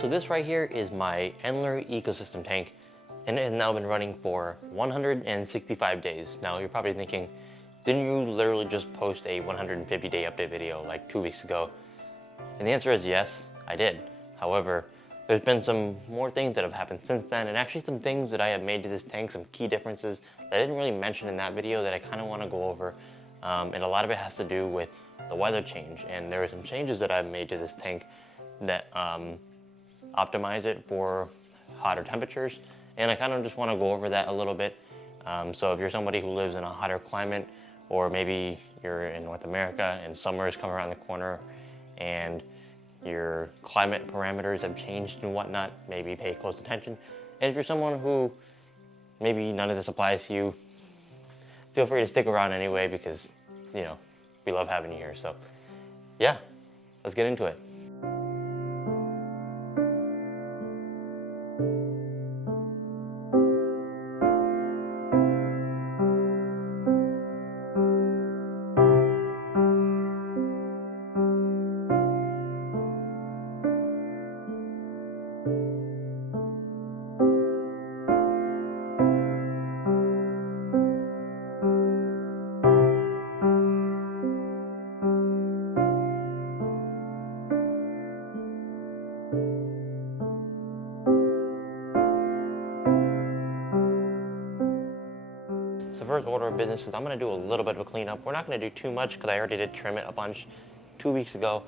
So this right here is my Endler ecosystem tank, and it has now been running for 165 days. Now you're probably thinking, didn't you literally just post a 150-day update video like 2 weeks ago? And the answer is yes, I did. However, there's been some more things that have happened since then, and actually some things that I have made to this tank, some key differences that I didn't really mention in that video that I kind of want to go over. And a lot of it has to do with the weather change, and there are some changes that I've made to this tank that optimize it for hotter temperatures, and I kind of just want to go over that a little bit. So if you're somebody who lives in a hotter climate, or maybe you're in North America and summer is coming around the corner and your climate parameters have changed and whatnot, maybe pay close attention. And if you're someone who maybe none of this applies to you, feel free to stick around anyway, because you know, we love having you here. So yeah, let's get into it. So first order of business is I'm going to do a little bit of a cleanup. We're not going to do too much because I already did trim it a bunch 2 weeks ago.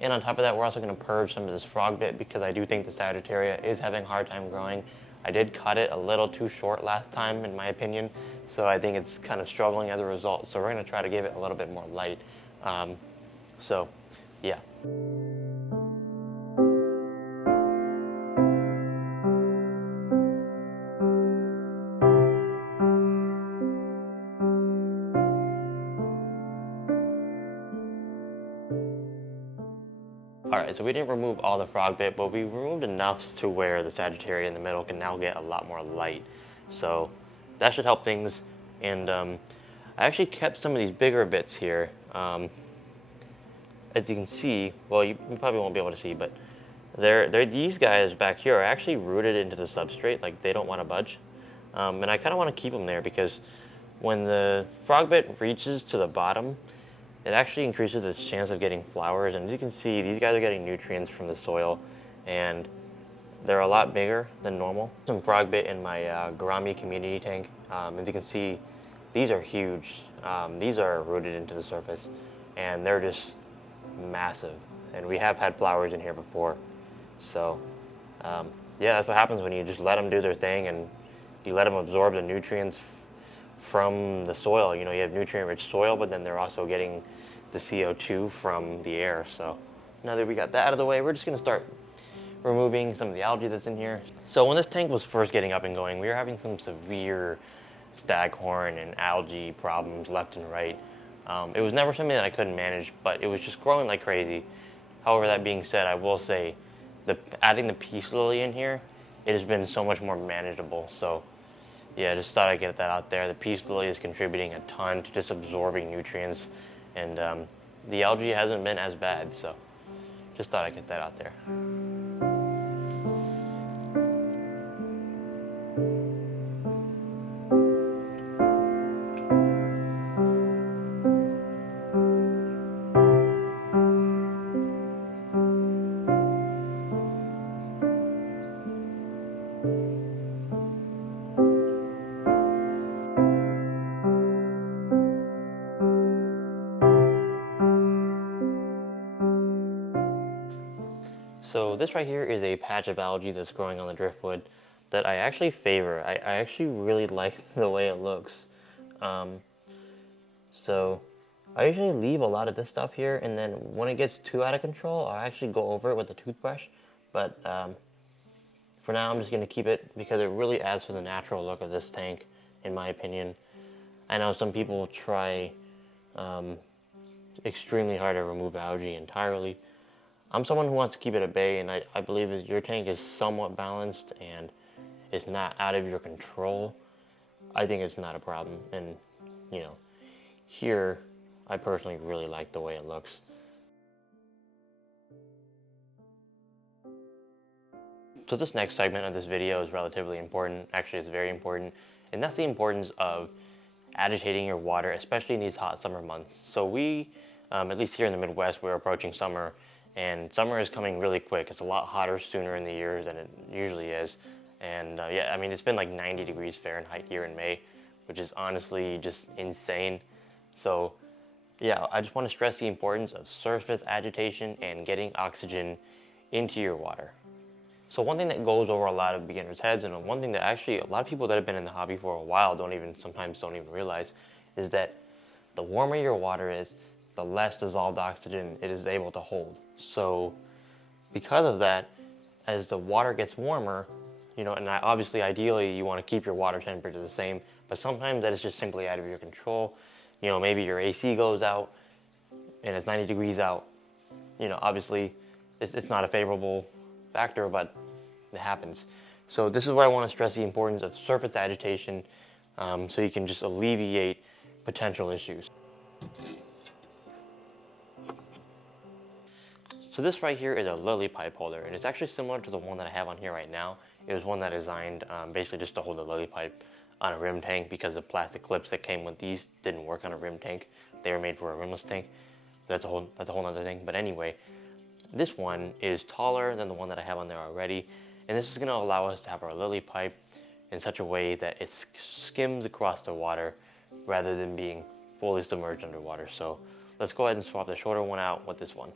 And on top of that, we're also going to purge some of this frog bit because I do think the Sagittaria is having a hard time growing. I did cut it a little too short last time, in my opinion, so I think it's kind of struggling as a result. So we're going to try to give it a little bit more light. So yeah. Alright, so we didn't remove all the frog bit, but we removed enough to where the Sagittaria in the middle can now get a lot more light. So that should help things. And I actually kept some of these bigger bits here. As you can see, well, you probably won't be able to see, but these guys back here are actually rooted into the substrate, like they don't want to budge. And I kind of want to keep them there because when the frog bit reaches to the bottom, it actually increases its chance of getting flowers. And as you can see, these guys are getting nutrients from the soil, and they're a lot bigger than normal. Some frog bit in my gourami community tank. As you can see, these are huge. These are rooted into the surface, and they're just massive. And we have had flowers in here before. So yeah, that's what happens when you just let them do their thing and you let them absorb the nutrients from the soil. You know, you have nutrient-rich soil, but then they're also getting the CO2 from the air. So now that we got that out of the way, we're just gonna start removing some of the algae that's in here. So when this tank was first getting up and going, we were having some severe staghorn and algae problems left and right. It was never something that I couldn't manage, but it was just growing like crazy. However, that being said, I will say, adding the peace lily in here, it has been so much more manageable. So yeah, just thought I'd get that out there. The peace lily is contributing a ton to just absorbing nutrients, and the algae hasn't been as bad, so just thought I'd get that out there. So this right here is a patch of algae that's growing on the driftwood that I actually favor. I actually really like the way it looks. So I usually leave a lot of this stuff here, and then when it gets too out of control, I'll actually go over it with a toothbrush. But for now, I'm just going to keep it because it really adds to the natural look of this tank, in my opinion. I know some people try extremely hard to remove algae entirely. I'm someone who wants to keep it at bay, and I believe that your tank is somewhat balanced and it's not out of your control. I think it's not a problem. And, you know, here, I personally really like the way it looks. So this next segment of this video is relatively important. Actually, it's very important. And that's the importance of agitating your water, especially in these hot summer months. So we, at least here in the Midwest, we're approaching summer, and summer is coming really quick. It's a lot hotter sooner in the year than it usually is. And yeah, I mean, it's been like 90 degrees Fahrenheit here in May, which is honestly just insane. So yeah, I just want to stress the importance of surface agitation and getting oxygen into your water. So one thing that goes over a lot of beginners' heads, and one thing that actually a lot of people that have been in the hobby for a while sometimes don't even realize, is that the warmer your water is, the less dissolved oxygen it is able to hold. So because of that, as the water gets warmer, and obviously ideally you want to keep your water temperature the same, but sometimes that is just simply out of your control. Maybe your AC goes out and it's 90 degrees out. Obviously it's not a favorable factor, but it happens. So this is where I want to stress the importance of surface agitation, so you can just alleviate potential issues. So this right here is a lily pipe holder, and it's actually similar to the one that I have on here right now. It was one that I designed basically just to hold a lily pipe on a rim tank, because the plastic clips that came with these didn't work on a rim tank. They were made for a rimless tank. That's a whole other thing. But anyway, this one is taller than the one that I have on there already, and this is going to allow us to have our lily pipe in such a way that it skims across the water rather than being fully submerged underwater. So let's go ahead and swap the shorter one out with this one.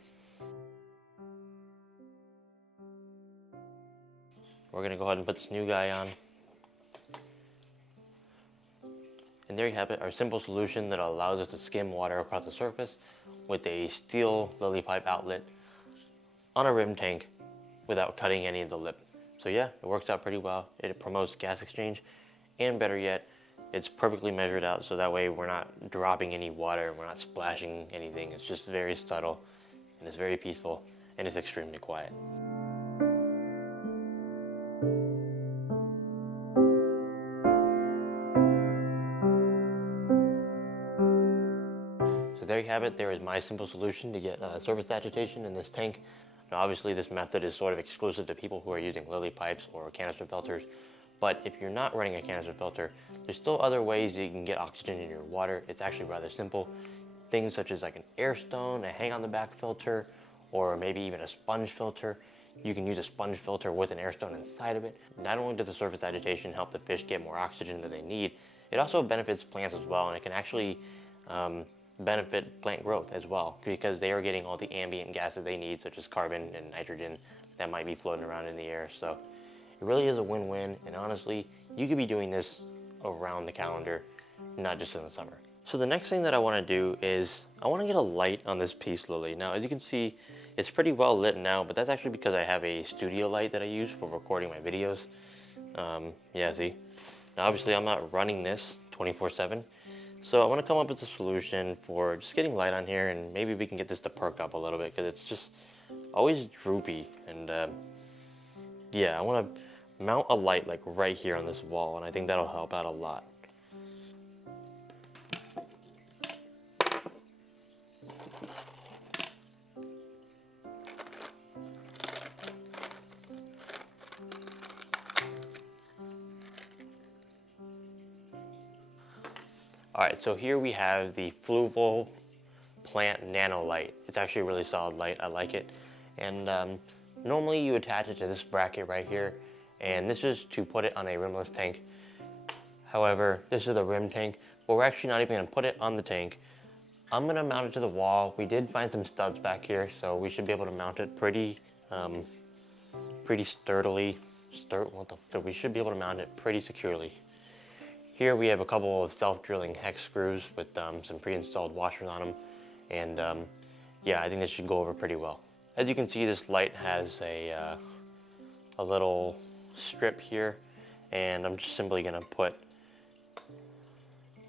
We're going to go ahead and put this new guy on. And there you have it, our simple solution that allows us to skim water across the surface with a steel lily pipe outlet on a rim tank without cutting any of the lip. So yeah, it works out pretty well. It promotes gas exchange, and better yet, it's perfectly measured out, so that way we're not dropping any water, we're not splashing anything. It's just very subtle, and it's very peaceful, and it's extremely quiet. So there you have it. There is my simple solution to get surface agitation in this tank. Now obviously this method is sort of exclusive to people who are using lily pipes or canister filters, but if you're not running a canister filter, there's still other ways that you can get oxygen in your water. It's actually rather simple. Things such as like an air stone, a hang on the back filter, or maybe even a sponge filter. You can use a sponge filter with an air stone inside of it. Not only does the surface agitation help the fish get more oxygen than they need, it also benefits plants as well, and it can actually benefit plant growth as well, because they are getting all the ambient gases they need, such as carbon and nitrogen that might be floating around in the air. So it really is a win-win, and honestly, you could be doing this around the calendar, not just in the summer. So the next thing that I want to do is I want to get a light on this peace lily. Now, as you can see, it's pretty well lit now, but that's actually because I have a studio light that I use for recording my videos. Yeah, see? Now, obviously, I'm not running this 24/7. So I want to come up with a solution for just getting light on here, and maybe we can get this to perk up a little bit, because it's just always droopy. And yeah, I want to mount a light like right here on this wall, and I think that'll help out a lot. Alright, so here we have the Fluval Plant Nano Light. It's actually a really solid light, I like it. And normally you attach it to this bracket right here, and this is to put it on a rimless tank. However, this is a rim tank, but we're actually not even going to put it on the tank. I'm going to mount it to the wall. We did find some studs back here, so we should be able to mount it pretty sturdily. So we should be able to mount it pretty securely. Here we have a couple of self-drilling hex screws with some pre-installed washers on them, and yeah, I think this should go over pretty well. As you can see, this light has a little strip here, and I'm just simply going to put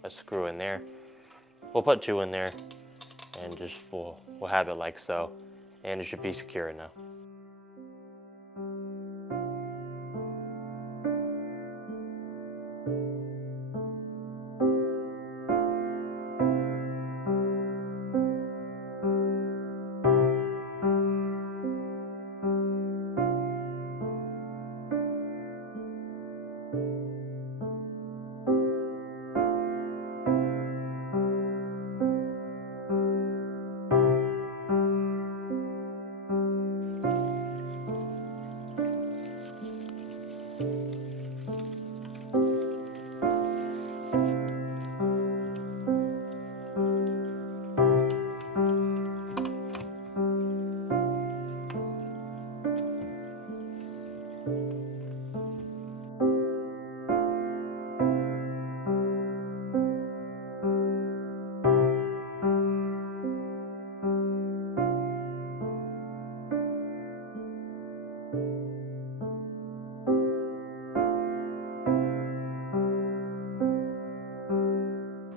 a screw in there. We'll put two in there, and just we'll have it like so, and it should be secure now.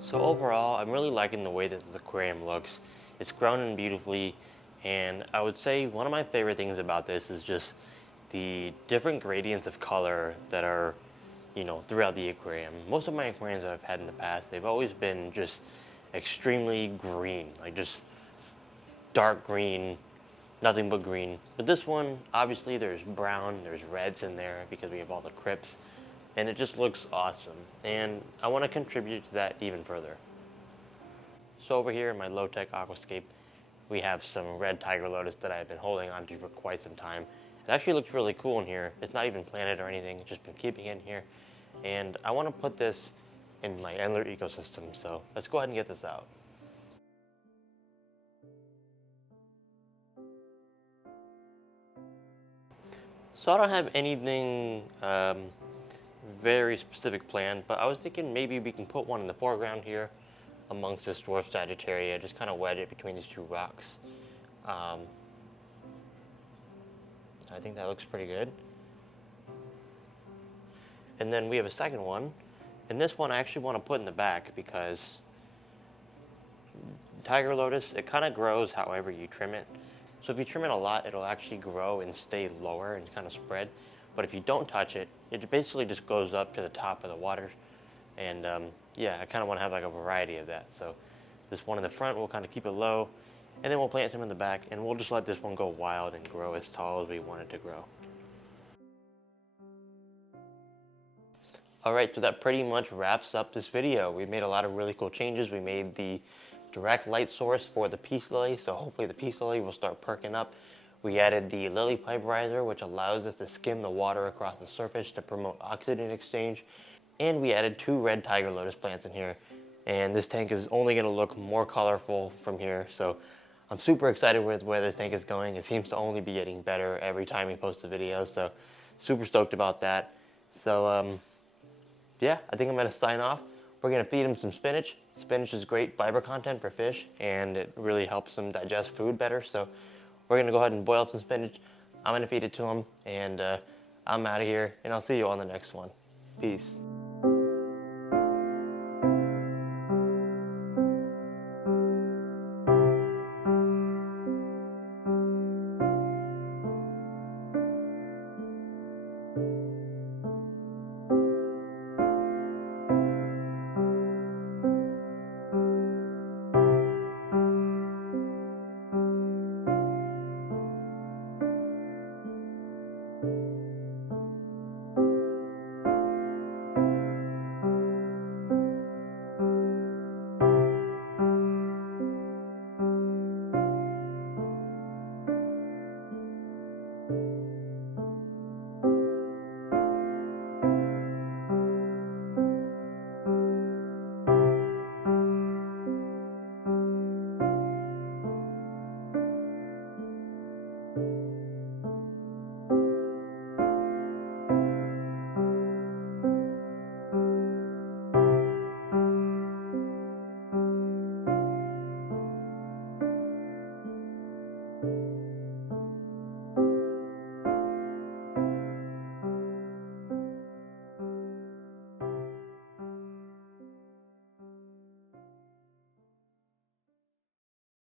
So overall, I'm really liking the way that the aquarium looks. It's grown in beautifully, and I would say one of my favorite things about this is just the different gradients of color that are, throughout the aquarium. Most of my aquariums that I've had in the past, they've always been just extremely green, like just dark green, nothing but green. But this one, obviously there's brown, there's reds in there because we have all the crypts, and it just looks awesome. And I want to contribute to that even further. So over here in my low-tech aquascape, we have some red tiger lotus that I've been holding on to for quite some time. It actually looks really cool in here. It's not even planted or anything, it's just been keeping it in here. And I want to put this in my Endler ecosystem, so let's go ahead and get this out. So I don't have anything very specific planned, but I was thinking maybe we can put one in the foreground here amongst this dwarf Sagittaria, just kind of wedge it between these two rocks. I think that looks pretty good. And then we have a second one, and this one I actually want to put in the back because tiger lotus, it kind of grows however you trim it. So if you trim it a lot, it'll actually grow and stay lower and kind of spread. But if you don't touch it, it basically just goes up to the top of the water. And yeah, I kind of want to have like a variety of that. So this one in the front, we'll kind of keep it low, and then we'll plant some in the back, and we'll just let this one go wild and grow as tall as we want it to grow. All right, so that pretty much wraps up this video. We made a lot of really cool changes. We made the direct light source for the peace lily, so hopefully the peace lily will start perking up. We added the lily pipe riser, which allows us to skim the water across the surface to promote oxygen exchange. And we added 2 red tiger lotus plants in here. And this tank is only gonna look more colorful from here. So I'm super excited with where this tank is going. It seems to only be getting better every time we post a video. So super stoked about that. So yeah, I think I'm gonna sign off. We're gonna feed them some spinach. Spinach is great fiber content for fish, and it really helps them digest food better. So we're gonna go ahead and boil up some spinach. I'm gonna feed it to them, and I'm out of here, and I'll see you on the next one. Peace.